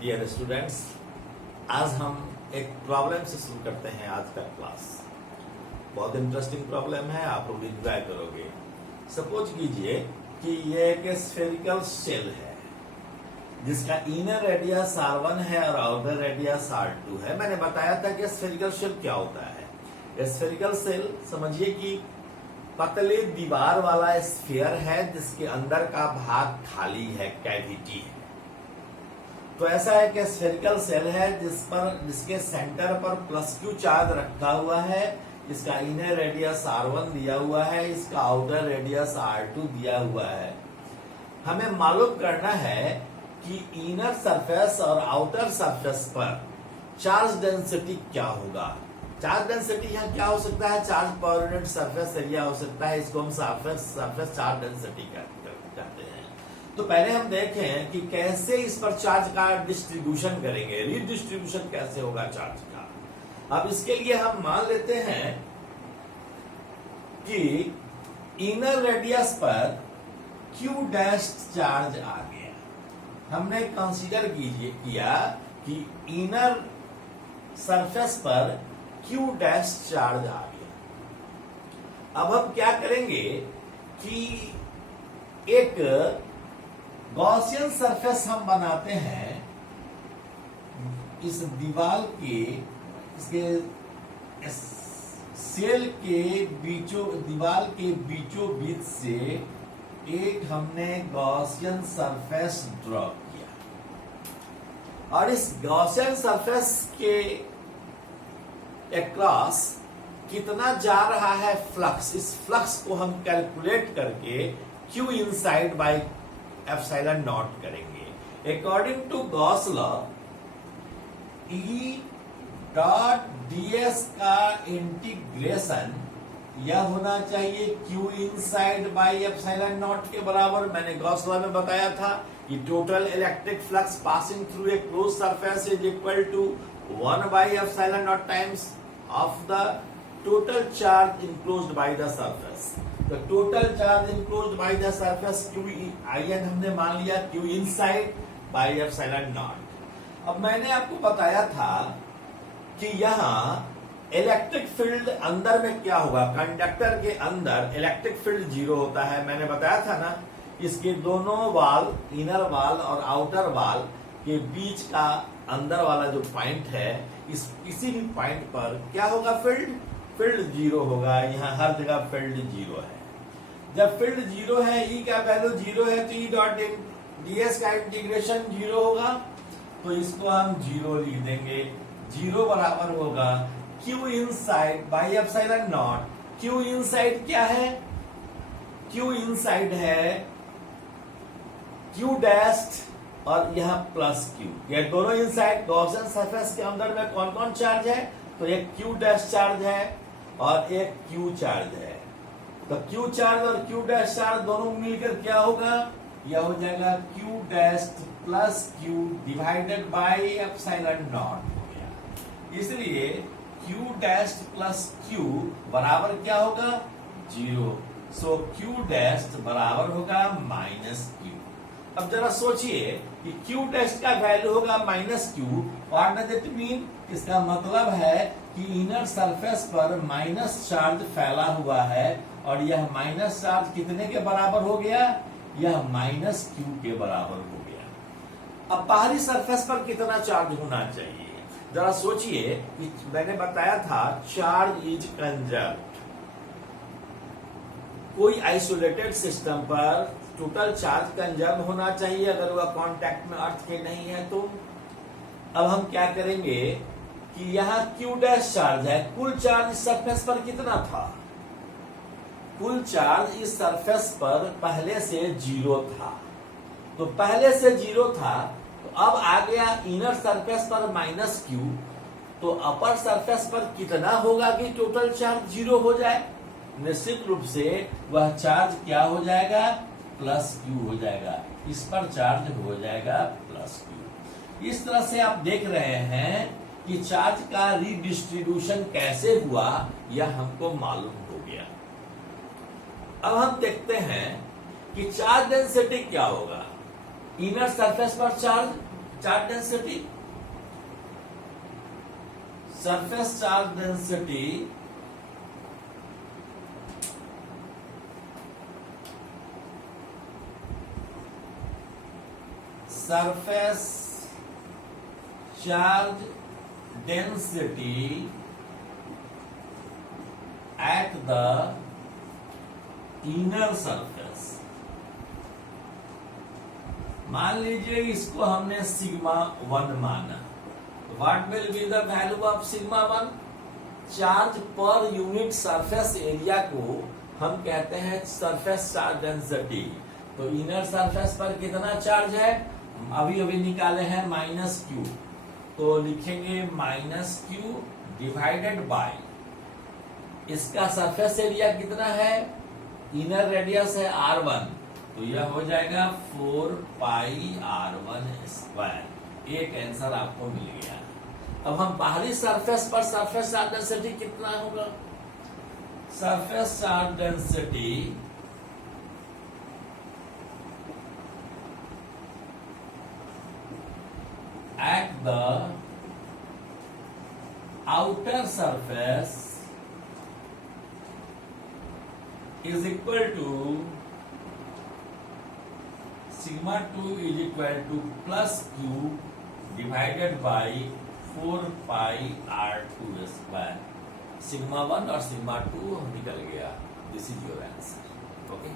Dear students, आज हम एक प्रॉब्लम से शुरू करते हैं आज का क्लास। बहुत इंटरेस्टिंग प्रॉब्लम है, आप लोग एंजॉय करोगे। सपोज कीजिए कि ये एक स्फेरिकल शेल है जिसका इनर रेडियस R1 है और आउटर रेडियस R2 है। मैंने बताया था कि स्फेरिकल शेल क्या होता है। स्फेरिकल शेल समझिए कि पतले दीवार वाला स्फीयर है जिसके अंदर का भाग खाली है, कैविटी है। तो ऐसा है कि स्फेरिकल शेल है जिसके सेंटर पर +Q चार्ज रखा हुआ है। इसका इनर रेडियस R1 दिया हुआ है, इसका आउटर रेडियस R2 दिया हुआ है। हमें मालूम करना है कि इनर सरफेस और आउटर सरफेस पर चार्ज डेंसिटी क्या होगा। चार्ज डेंसिटी यहाँ क्या हो सकता है? Charge per unit surface area हो सकता है। इसको हम सरफेस चार्ज डेंसिटी कहते हैं। तो पहले हम देखें कि कैसे इस पर चार्ज का डिस्ट्रीब्यूशन करेंगे, रीडिस्ट्रीब्यूशन कैसे होगा चार्ज का। अब इसके लिए हम मान लेते हैं कि इनर रेडियस पर Q डैश चार्ज आ गया। हमने कंसीडर किया कि इनर सरफेस पर Q डैश चार्ज आ गया। अब हम क्या करेंगे कि एक गॉसियन सरफेस हम बनाते हैं। इस दीवार के इसके सेल के दीवार के बीचों बीच से एक हमने गॉसियन सरफेस ड्रॉ किया और इस गॉसियन सरफेस के अक्रॉस कितना जा रहा है फ्लक्स, इस फ्लक्स को हम कैलकुलेट करके Q inside by epsilon naught करेंगे। According to Gauss law E dot ds का इंटीग्रेशन यह होना चाहिए Q inside by epsilon naught के बराबर। मैंने गॉस लॉ में बताया था कि total electric flux passing through a closed surface is equal to 1 by epsilon naught times of the total charge enclosed by the surface। तो total charge enclosed by the surface Q in हमने मान लिया Q inside by epsilon naught। अब मैंने आपको बताया था कि यहाँ इलेक्ट्रिक फील्ड अंदर में क्या होगा। कंडक्टर के अंदर इलेक्ट्रिक फील्ड 0 होता है। मैंने बताया था ना, इसके दोनों वाल, इनर वाल और आउटर वाल के बीच का अंदर वाला जो पॉइंट है, इस किसी भी पॉइंट पर क्या होगा? फील्ड 0 होगा। यहाँ हर जगह फील्ड 0 है। जब फील्ड 0 है, E का वैल्यू 0 है, तो E डॉट ds का इंटीग्रेशन 0 होगा। तो इसको हम 0 लिख देंगे। 0 बराबर होगा Q inside by epsilon not. Q inside क्या है? Q इनसाइड है Q डैश और यहाँ +Q। ये दोनों इनसाइड गॉसियन सरफेस के अंदर में कौन कौन चार्ज है? तो एक Q डैश चार्ज है और एक Q चार्ज है। तो Q चार्ज और Q डैश चार्ज दोनों मिलकर क्या होगा? यह हो जाएगा Q dash +Q divided by epsilon not हो गया। इसलिए Q डैश +Q बराबर क्या होगा? 0। सो Q डैश बराबर होगा -Q। अब जरा सोचिए कि Q टेस्ट का वैल्यू होगा -Q। What does it mean? इसका मतलब है कि इनर सरफेस पर माइनस चार्ज फैला हुआ है और यह माइनस चार्ज कितने के बराबर हो गया? यह -Q के बराबर हो गया। अब बाहरी सरफेस पर कितना चार्ज होना चाहिए? जरा सोचिए कि मैंने बताया था चार्ज इज कंजर्व्ड। कोई आइसोलेटेड सिस्टम पर टोटल चार्ज कंजर्व होना चाहिए अगर वह कांटेक्ट में अर्थ के नहीं है तो। अब हम क्या करेंगे कि यहाँ Q डैश चार्ज है। कुल चार्ज इस सरफेस पर कितना था? कुल चार्ज इस सरफेस पर पहले से 0 था। तो पहले से 0 था, तो अब आ गया इनर सरफेस पर -Q। तो अपर सरफेस पर कितना होगा कि टोटल चार्ज 0 हो जाए? निश्चित रूप से वह चार्ज क्या हो जाएगा? +Q हो जाएगा। इस पर चार्ज हो जाएगा +Q। इस तरह से आप देख रहे हैं कि चार्ज का रीडिस्ट्रीब्यूशन कैसे हुआ, यह हमको मालूम हो गया। अब हम देखते हैं कि चार्ज डेंसिटी क्या होगा। इनर सरफेस पर charge charge density, surface charge density surface charge density at the inner surface। मान लीजिए इसको हमने सिग्मा 1 माना, what will be the value of sigma 1? Charge per unit surface area को हम कहते हैं सरफेस चार्ज डेंसिटी। तो इनर सरफेस पर कितना चार्ज है, अभी अभी निकाले हैं -q, तो लिखेंगे -q डिवाइडेड बाय इसका सरफेस एरिया कितना है, इनर रेडियस है r1, तो यह हो जाएगा 4πr1²। एक आंसर आपको मिल गया। अब हम बाहरी सरफेस पर सरफेस चार्ज डेंसिटी कितना होगा, surface charge density at the outer surface is equal to sigma 2 is equal to plus q divided by 4πr2²। Sigma 1 और सिग्मा 2 निकल गया। This is your answer. Okay.